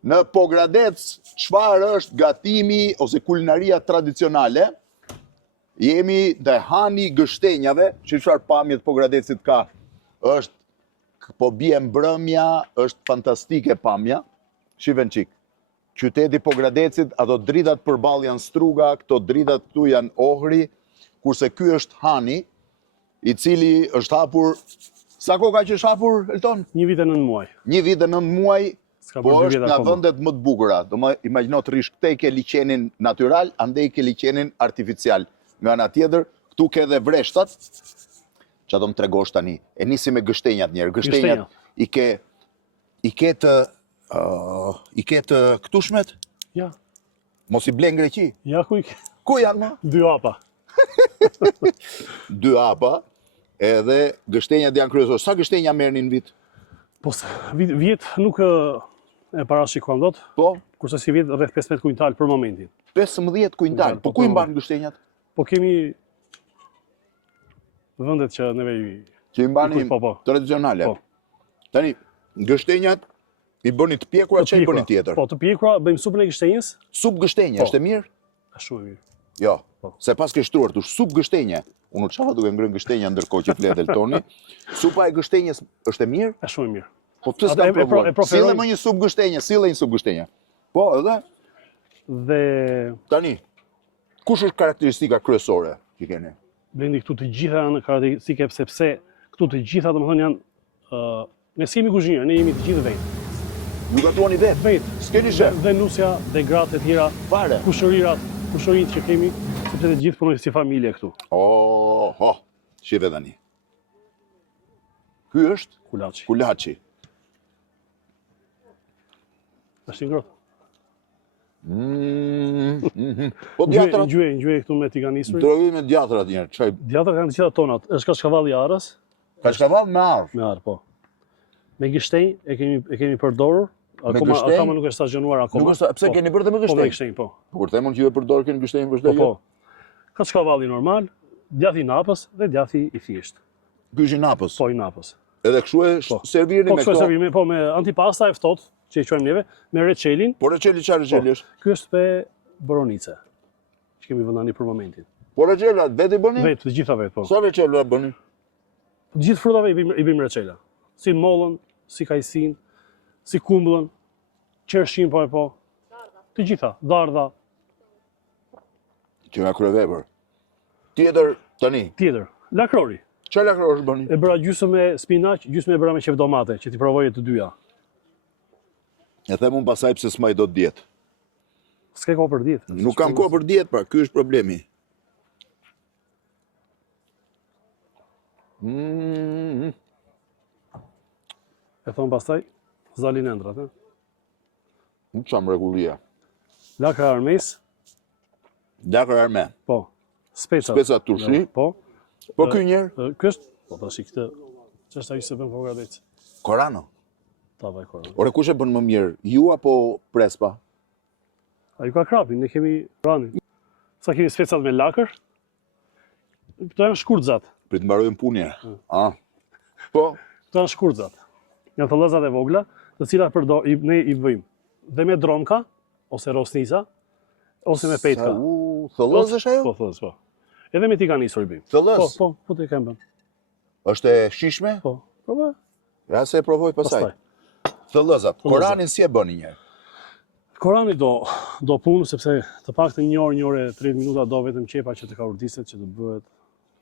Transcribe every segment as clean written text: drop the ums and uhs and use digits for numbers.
Në Pogradec, çfarë është gatimi ose kulinaria tradicionale? Jemi dhe hani gështenjave, që çfarë pamje të Pogradecit ka, është po bie mbrëmja, është fantastike pamja. Shiven qik. Qyteti Pogradecit, ato dritat përballë janë struga, këto dritat këtu janë ohri, kurse ky është hani, i cili është hapur. Sa kohë ka që është hapur, Elton? 1 vit e 9 muaj. 1 vit e 9 muaj, po është nga akoma. vendet më të bukura. Do më imagjino të rish këtej ke liçenin natyral, andej ke liçenin artificial. Nga ana tjetër, këtu ke edhe vreshtat. Çfarë do më tregosh tani? E nisi me gështenjat njerë. Gështenjat i ke të këtushmet? Ja. Mos i blen Greqi? Ja ku i ke? Ku janë më? 2 hapa. 2 hapa, edhe gështenjat janë kryesor. Sa gështenja merrni në vit? Po, vjet nuk e parashikon dot. Po, kurse si vjet rreth 15 kuintal për momentin. 15 kuintal. Po ku i mban gështenjat? Po kemi vendet që neve që i mbani tradicionale. Po. Tani, gështenjat i bëni të pjekura, që i bëni tjetër? Po, të pjekura, bëjmë supën e gështenjes. Supë gështenje, është e mirë? Është shumë e mirë. Jo, se pas ke shtruar të supë gështenje. Unë çfarë duke ngrënë gështenja ndërkohë që flet Eltoni. Supa e gështenjes është e mirë? Është shumë e mirë. Po të s'kam provuar. Sille më një supë gështenje, sille një supë gështenje. Po, edhe? Dhe tani, kush është karakteristika kryesore që keni? Blendi, këtu të gjitha janë karakteristike, sepse këtu të gjitha domethënë janë ne s'kemi kuzhinër, ne jemi të gjithë vetë. Ju gatuani vetë? Vetë. S'keni shef? Dhe nusja, dhe gratë e tjera, fare. Kushëritë që kemi, sepse të gjithë punojnë si familje këtu. Shive tani. Ky është kulaçi. Kulaçi. Është i ngrohtë. Po djatrat? Ngjyej këtu me tiganisurin. Ndrovi me djatrat njerë. Djatrat kanë të gjitha tonat. Është kaçkavalli i arës. Kaçkavall me arë? Me arë, po. Me gështenj e kemi përdorur. Akoma nuk është stacionuar akoma. Pse keni bërë dhe me gështenj? Po me gështenj, po. Kur themon që ju e përdor keni gështenj vazhdo? Po. Kaçkavalli normal, djathi i napës dhe djathi i thjesht. Ky është i napës? Po, i napës. Edhe kështu e servirni me këto? Po, kështu e servirni, po, me antipasta e ftohtë, që i quajmë neve, me reçelin. Po reçeli çfarë reçeli është? Ky është me boronice, që kemi vendani për momentin. Po reçelat vetë i bëni? Vetë, të gjitha vetë, po. Sa reçela bëni? Të gjithë frutave i bëjmë reçela. Si mollën, si kajsin, si kumbullën, qershin po. Të gjitha, dardha. Që nga kryevepër. Tjetër tani? Tjetër, lakrori. Çfarë lakrori bëni? E bëra gjysmë me spinaq, gjysmë e bëra me qef domate, që ti provoje të dyja. E them unë pasaj pse s'maj do të dietë. S'ke kohë për dietë. Nuk kam kohë për dietë, pra, ky është problemi. E thonë pastaj, zalin endrat, Nuk çam mrekullia. Lakra armes. Lakra arme. Po. Specat. Specat turshi. Po. Po ky njerë? Ky është, po tash këtë, ç'është ai se bën Pogradec. Korano. Ta vaj Korano. Ore kush e bën më mirë, ju apo Prespa? Ai ka krapin, ne kemi ranin. Sa kemi specat me lakër? Këto janë shkurtzat. Prit mbarojmë punje. Po. Këto janë shkurtzat. Janë thellëzat e vogla, të cilat ne i bëjmë dhe me dromka, ose rosnica, ose me petka. Thellëz është ajo? Po, thellëz, po. Edhe me tiganisur i bëjmë. Thellëz? Po të kemë bën. Është e shishme? Po, provoj. Ja se e provoj pastaj. Thellëzat. Koranin si e bëni një? Korani do punë, sepse të paktën 1 orë, 30 minuta do vetëm qepa që të ka urdiset, që të bëhet,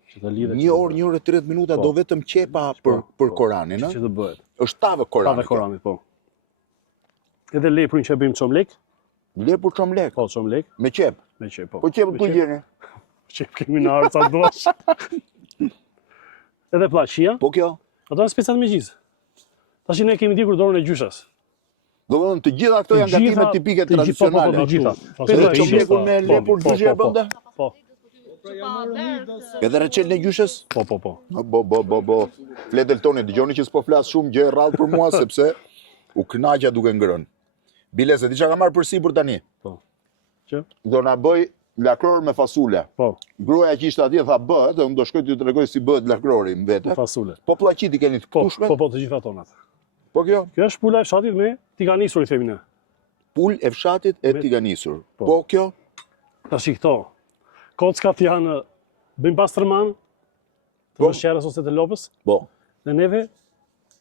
që të lidhet. 1 orë, 30 minuta do vetëm qepa për Koranin, që të bëhet. Është tavë Koranit. Tavë Koranit, po. Edhe leprin që bëjmë çomlek. Lepur çomlek? Po, çomlek. Me qep? Me qep, po. Po qepët ku gjeni? Qep kemi në arë, sa duash. Edhe plaçia. Po kjo? Ato janë specat me gjizë. Tash ne kemi dikur dorën e gjyshës. Do të thonë të gjitha këto janë gatime tipike tradicionale. Të gjitha. Edhe çomlekun me lepur gjyshë e bënda? Po. Edhe reçelën e gjyshës? Po. Bo. Flet Eltoni, dëgjoni që s'po flas shumë gjë rrallë për mua sepse u kënaqja duke ngrënë. Bile se di çka ka marrë përsipër tani. Po. Që? Do na bëj lakror me fasule. Po. Gruaja që ishte atje tha bëhet, dhe unë do shkoj t'ju tregoj si bëhet lakrori më vete. Po fasule. Po pllaqit i keni të kushme? Po, të gjitha tonat. Po kjo? Kjo është pula e fshatit me tiganisur i themi ne. pul e fshatit e Tiganisur. Po kjo? Tash këto. Kockat janë bëjmë pastërman të mëshqerës ose të lopës. Po. Dhe neve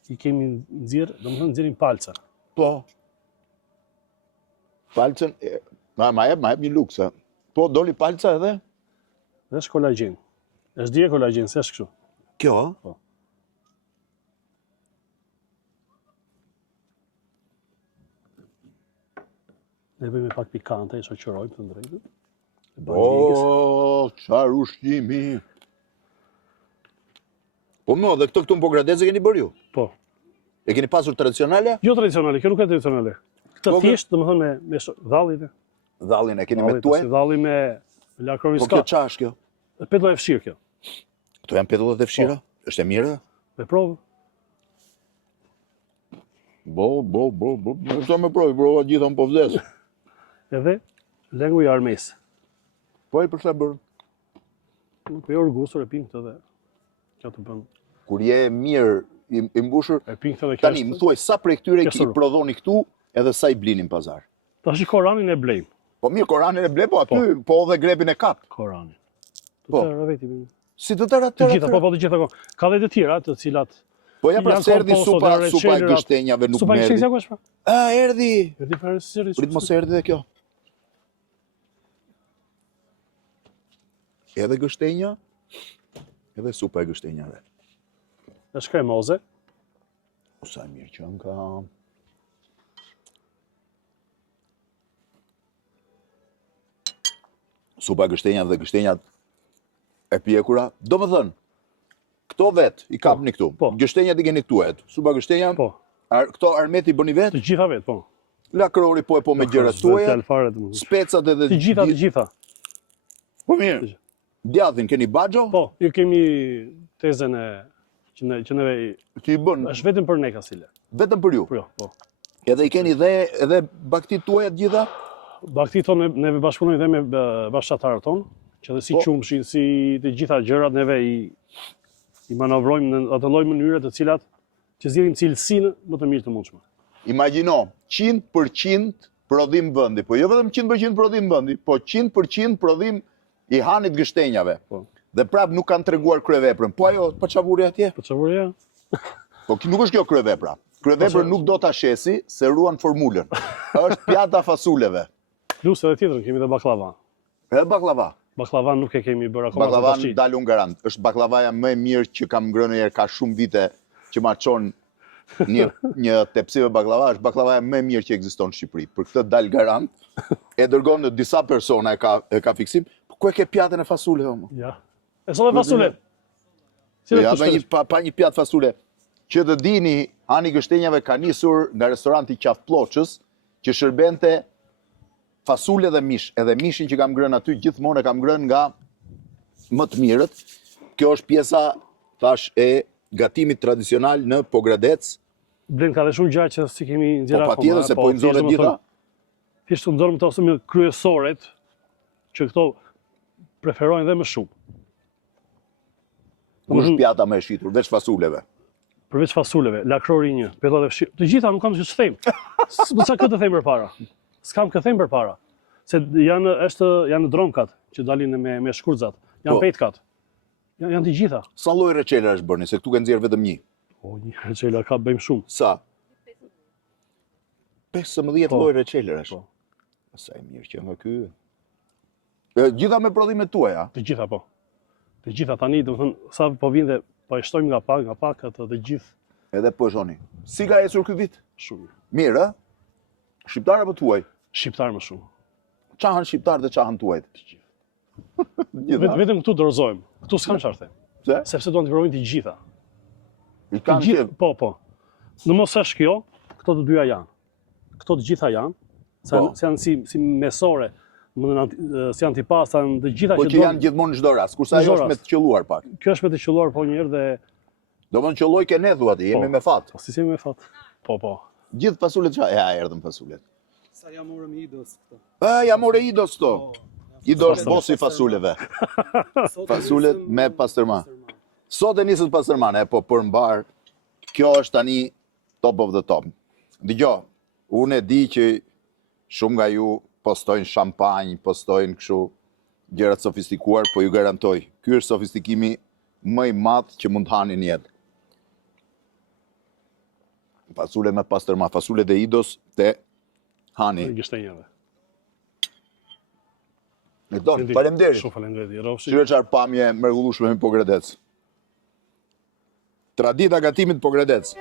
i kemi nxjerr, domethënë nxjerrim palca. Po. Palcën, ma jep një luksa. Po, doli palca edhe? Dhe është kolagjen. Është dje kolagjen, se është kështu. Kjo, Po. Ne bëjmë pak pikante, e shoqërojmë të drejtën. O, çfarë ushqimi. Po më, dhe këto këtu në Pogradec e keni bërë ju? Po. E keni pasur tradicionale? Jo tradicionale, kjo nuk e tradicionale. Këtë Po, thjesht, domethënë me dhallit. Dhallin e keni me tuaj? Si dhalli me lakronin Po ska. kjo qa është kjo? Petlla e fshirë kjo. Këto janë petullat e fshira? Është e mirë? Me provë. Bo. Në shto me provë, prova gjithon po vdes. Edhe lengu i armes. Po i përsa bërë? Po e orgusur e pinë këtë dhe kjo të bën. Kur je mirë i mbushur, E pinë këtë dhe kjo tani, më thuaj, sa prej këtyre i Kjo prodhoni këtu edhe sa i blini në pazar? Tash i Koranin e blejmë. Po mirë, Koranin e ble, po aty, po dhe grepin e kap. Koranin. Po. Të tëra veti. Si të tëra Të gjitha, po të gjitha. Ka dhe të tjera, të cilat Po ja pra janë se erdi komposto, supa dhe e reçelerat. gështenjave nuk Supa e merdi. gështenjave ku është pra? Erdi! Erdi fare seri. Prit mos erdi dhe kjo. Edhe gështenja, edhe supa e gështenjave. Është kremoze. O sa mirë që në kam. Supa e gështenjave dhe gështenjat e pjekura. Do më thënë, këto vet i kapni këtu. Po. Gështenjat i keni këtu et. Supa gështenja, Po. këto armeti bëni vet. Të gjitha vet, po. Lakrori po e po me gjërat tuaja. Fjalë fare të mund. Specat edhe Të gjitha. Po mirë. Djathin keni baxho? Po, ju kemi tezën e që neve Që i bën është vetëm për ne Kasile. vetëm për ju. Po jo, po. Edhe i keni edhe baktit tuaja të gjitha? Bakti tonë neve bashkëpunojmë dhe me bashkëtarët tonë, që dhe si Po. qumshin, si të gjitha gjërat neve i manovrojmë në atë lloj mënyre të cilat që zgjidhin cilësinë më të mirë të mundshme. Imagjino, 100% prodhim vendi, po jo vetëm 100% prodhim vendi, po 100% prodhim i hanit gështenjave. Po. Dhe prap nuk kanë treguar kryeveprën. Po ajo paçavuri atje? Po çavuria? Po nuk është kjo kryevepra. Kryeveprën nuk do ta shesi se ruan formulën. Është pjata fasuleve. Plus edhe tjetrën kemi dhe baklava. Edhe baklava. Baklava nuk e kemi bërë akoma. Baklava tash. dalun garant. Është baklavaja më e mirë që kam ngrënë herë, ka shumë vite që ma çon një tepsive baklava, është baklavaja më e mirë që ekziston në Shqipëri. Për këtë dal garant. E dërgon në disa persona e ka fiksim. Po ku e ke pjatën e fasuleve më? Ja. E sot e fasule. Si Ja, vetë pa një pjatë fasule. Që të dini, hani gështenjave ka nisur nga restoranti Qafë Ploçës, që shërbente fasule dhe mish. Edhe mishin që kam ngrënë aty, gjithmonë e kam ngrënë nga më të mirët. Kjo është pjesa, thash, e gatimit tradicional në Pogradec. Blen ka dhe shumë gjëra që si kemi Po nxjerrë akoma. patjetër se po i nxorën thjesht, gjitha. Thjesht të nxorëm këto ose me kryesoret, që këto preferojnë dhe më shumë. Ku është pjata më e shitur, veç fasuleve. Përveç fasuleve, lakrori 1, petlla dhe fshirë. Të gjitha nuk kam që të them. Sa këtë them përpara. S'kam këtë them përpara. Se janë dromkat që dalin me shkurxat, janë Po. petkat. Janë të gjitha. Sa lloj reçela është bërni, se këtu ke nxjerrë vetëm një. O, një reçela ka bëjmë shumë. Sa? 15 Po. lloj reçelësh. Po. Sa e mirë që nga ky. Gjitha me prodhimet tuaja. Të gjitha po. Të gjitha tani, domethënë sa po vinë dhe po e shtojmë nga pak atë të gjithë Edhe po shoni. Si ka ecur ky vit? shumë. Mirë, ë? Shqiptar apo tuaj? Shqiptar më shumë. Qahan shqiptar dhe qahan tuajt? Të gjithë. Vetëm këtu dorëzojmë. Këtu s'kam çfarë them. Pse? Sepse duan të provojnë të gjitha. I Të kanë gjithë, që... po. Në mos është kjo, këto të dyja janë. Këto të gjitha janë, Po. se janë si mesore, si antipasta, në të gjitha Po që që janë gjithmonë në çdo rast, kurse Në ajo çdo është me rast. të qelluar pak. Kjo është me të qelluar po njëherë dhe Do më në qelloj ke ne thua ti, jemi Po. me fat. si si me fat. Po. Gjithë fasulet qa? Ja, erdhën fasulet. Sa ja morëm idos këto. Ja more Idos këto. Ido është Pastërma. bosi i fasuleve. Sot Fasulet nisëm me pastërma. Sot e nisët pastërmane, po për mbar, kjo është tani top of the top. Dgjoj, unë e di që Shumë nga ju postojnë shampanjë, postojnë kështu gjëra të sofistikuar, po ju garantoj, ky është sofistikimi më i madh që mund të hani në jetë. Fasule me pastërma, fasule dhe idos te hani. Gështenjave. E tonë, faleminderit. Shumë faleminderit. Rofshi. Qyre qarë pamje mrekullueshme me Pogradec. Tradita gatimit Pogradec.